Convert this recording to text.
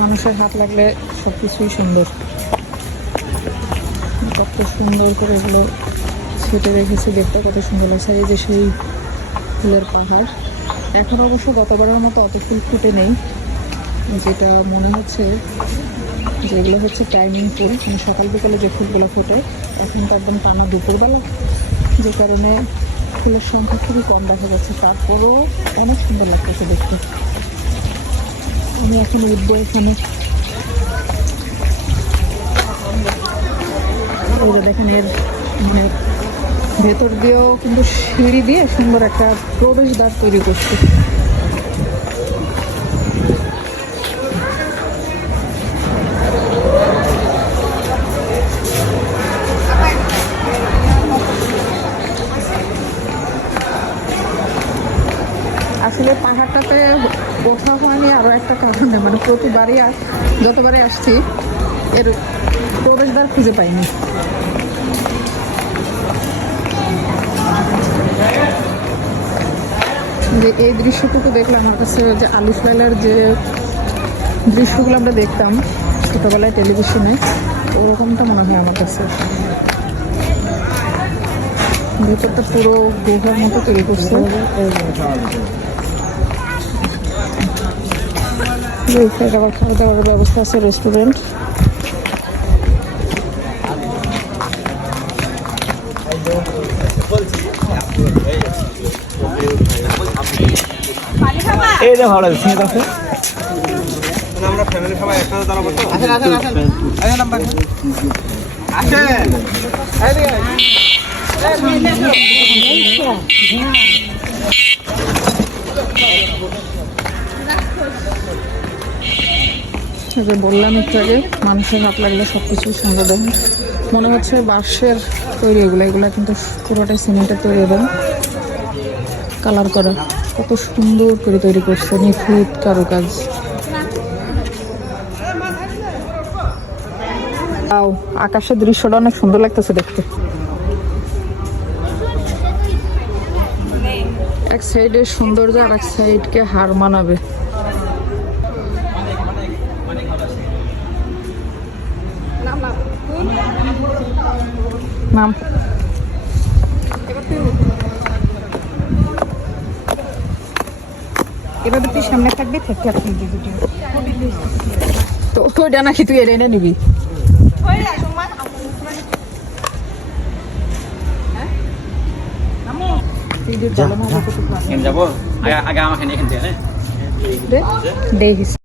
মানুষের হাত লাগলে সব কিছুই সুন্দর। কত সুন্দর করে এগুলো ছেটে রেখেছি, দেখতে কত সুন্দর লাগছে। এই যে সেই ফুলের পাহাড়, এখন অবশ্য গতবারের মতো অত ফুল ফুটে নেই। যেটা মনে হচ্ছে যেগুলো হচ্ছে টাইমিং ফুল মানে সকাল বিকালে যে ফুলগুলো ফোটে, এখন তো একদম টানা দুপুরবেলা। যে কারণে ফুলের সংখ্যা খুবই কম দেখা যাচ্ছে। তারপরেও অনেক সুন্দর লাগতেছে দেখতে। আমি এখন উঠবো এখানে দেখেন এর মানে ভেতর দিয়েও কিন্তু সিঁড়ি দিয়ে সুন্দর একটা প্রবেশদ্বার তৈরি করছে আসলে পাহাড়টাতে ওঠা হয়নি আরও একটা কারণে মানে প্রতিবারই যতবারই আসছি, এর প্রবেশদ্বার খুঁজে পাইনি। যে এই দৃশ্যটুকু দেখলে আমার কাছে যে আলিফ লাইলার যে দৃশ্যগুলো আমরা দেখতাম ছোটোবেলায় টেলিভিশনে, ওরকমটা মনে হয় আমার কাছে। ভেতরটা পুরো গুহার মতো তৈরি করছে। এখানে আবার খাওয়া দাওয়ার ব্যবস্থা আছে রেস্টুরেন্ট এই যে ভালো লাগছে আছে। আমরা ফ্যামিলি সবাই একসাথে যে বললাম একটু আগে, মানুষের হাত লাগলে সব কিছুই সুন্দর দেখুন মনে হচ্ছে বাঁশের তৈরি এগুলো এগুলো কিন্তু পুরোটাই সিমেন্টের তৈরি এবং কালার করা, কত সুন্দর করে তৈরি করছে, নিখুঁত কারুকাজ। আকাশের দৃশ্যটা অনেক সুন্দর লাগতেছে দেখতে। এক সাইডে সৌন্দর্য আর এক সাইডকে হার মানাবে। নাম এভাবে তুই সামনে থাকবি থেকে আপনি ভিডিও তো ওইটা নাকি তুই এনে এনে নিবি? যাব। আগে আমাকে নিয়ে হ্যাঁ? দে দেখিস